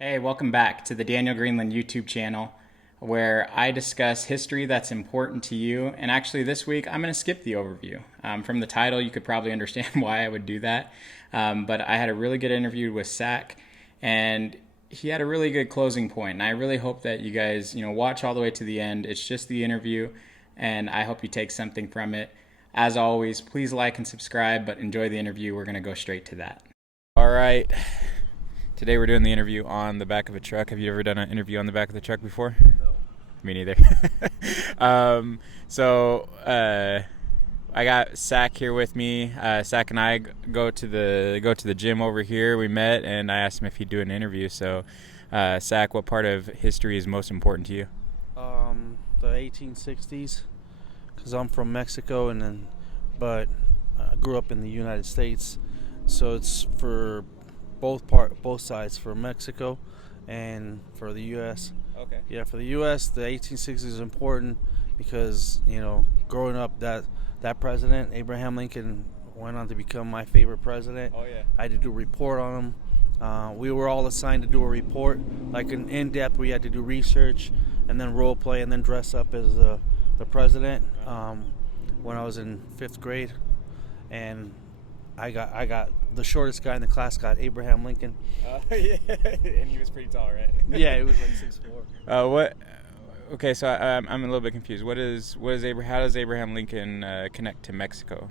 Hey, welcome back to the Daniel Greenland YouTube channel where I discuss history that's important to you. And actually, this week I'm going to skip the overview. From the title, you could probably understand why I would do that. But I had a really good interview with Sac, and he had a really good closing point. And I really hope that you guys, watch all the way to the end. It's just the interview, and I hope you take something from it. As always, please like and subscribe, but enjoy the interview. We're going to go straight to that. All right. Today we're doing the interview on the back of a truck. Have you ever done an interview on the back of the truck before? No. Me neither. I got Sac here with me. Sac and I go to the gym over here. We met, and I asked him if he'd do an interview. So, Sac, what part of history is most important to you? The 1860s, because I'm from Mexico, but I grew up in the United States, so it's for both sides, for Mexico and for the U.S. Okay. Yeah, for the U.S., the 1860s is important because growing up, that president Abraham Lincoln went on to become my favorite president. Oh yeah. I had to do a report on him. We were all assigned to do a report, like an in-depth. We had to do research and then role play and then dress up as the president. When I was in 5th grade, and I got the shortest guy in the class got Abraham Lincoln. Yeah, and he was pretty tall, right? Yeah, he was like 6'4". What? Okay, so I'm a little bit confused. How does Abraham Lincoln connect to Mexico?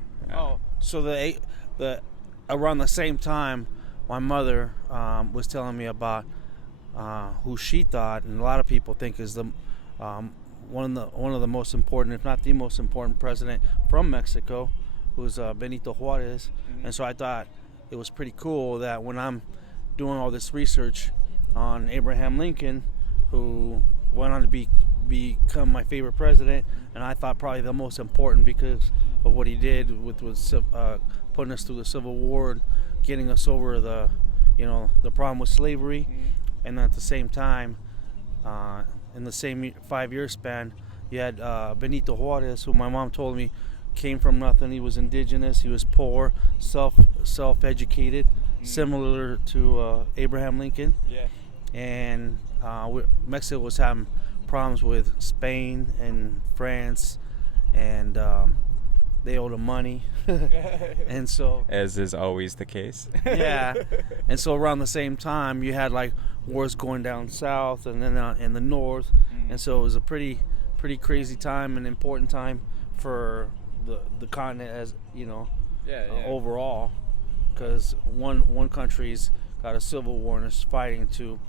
So the around the same time, my mother was telling me about who she thought, and a lot of people think is the one of the most important, if not the most important president from Mexico, who's Benito Juarez. Mm-hmm. And so I thought it was pretty cool that when I'm doing all this research on Abraham Lincoln, who went on to become my favorite president, and I thought probably the most important because of what he did with putting us through the Civil War, getting us over the problem with slavery, Mm-hmm. and at the same time, in the same 5-year span, you had Benito Juarez, who my mom told me came from nothing. He was indigenous. He was poor, self-educated, similar to Abraham Lincoln. Yeah. And Mexico was having problems with Spain and France, and they owed him money. And so, as is always the case. yeah. And so around the same time, you had like wars going down south and then in the north. And so it was a pretty crazy time, an important time for the continent, as overall, because one country's got a civil war and is fighting to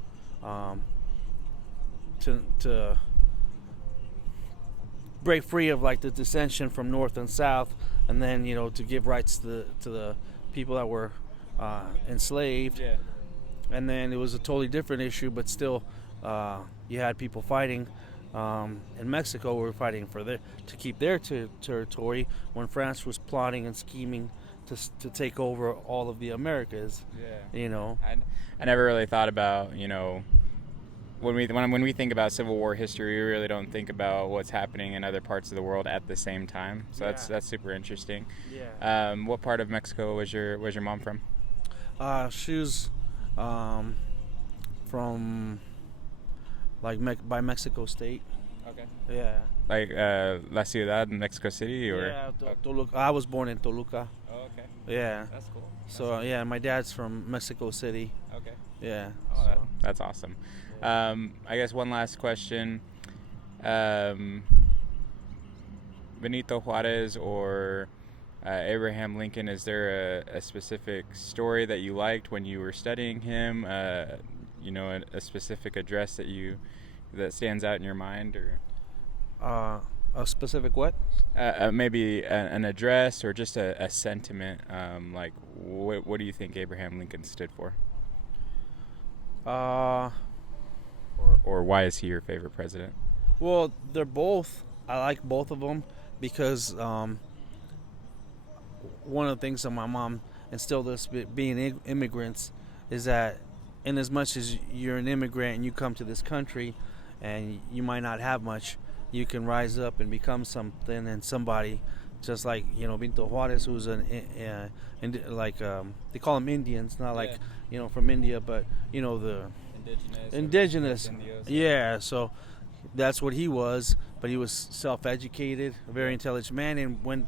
break free of like the dissension from north and south, and then to give rights to the people that were enslaved. Yeah. And then it was a totally different issue, but still you had people fighting in Mexico. Were fighting to keep their territory when France was plotting and scheming to take over all of the Americas. Yeah. I never really thought about when we think about Civil War history, we really don't think about what's happening in other parts of the world at the same time. So that's super interesting. Yeah. What part of Mexico was your mom from? She was from by Mexico State. Okay. Yeah. Like La Ciudad, Mexico City, or? Yeah, Toluca. I was born in Toluca. Oh, okay. Yeah. That's cool. So yeah, my dad's from Mexico City. Okay. Yeah. Oh, so. that's awesome. Yeah. I guess one last question. Benito Juarez or Abraham Lincoln, is there a specific story that you liked when you were studying him? A specific address that stands out in your mind, or A specific what? maybe an address or just a sentiment. Like what do you think Abraham Lincoln stood for? Or why is he your favorite president? Well, they're both. I like both of them because one of the things that my mom instilled us being immigrants is that in as much as you're an immigrant and you come to this country and you might not have much, you can rise up and become something and somebody, just like Benito Juarez, who's they call them Indians, not like from India, but the Indigenous. Yeah, so that's what he was, but he was self-educated, a very intelligent man, and went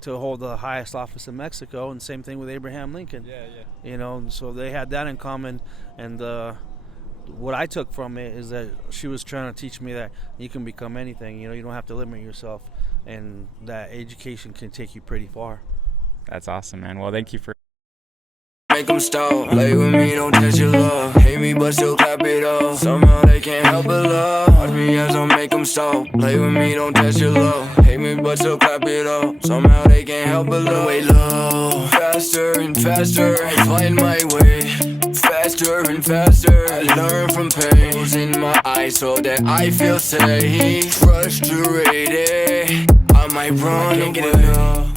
to hold the highest office in Mexico, and same thing with Abraham Lincoln. You know, and so they had that in common, and what I took from it is that she was trying to teach me that you can become anything, you know, you don't have to limit yourself, and that education can take you pretty far. That's awesome, man. Well, thank you for Make them stop, play with me, don't test your love. Hate me but still clap it up, somehow they can't help but love. Watch me as I make them stop, play with me, don't test your love. Hate me but still clap it up, somehow they can't help but love. Way low, faster and faster, I find my way. Faster and faster, I learn from pain. Closing my eyes so that I feel safe. Frustrated, I might run away.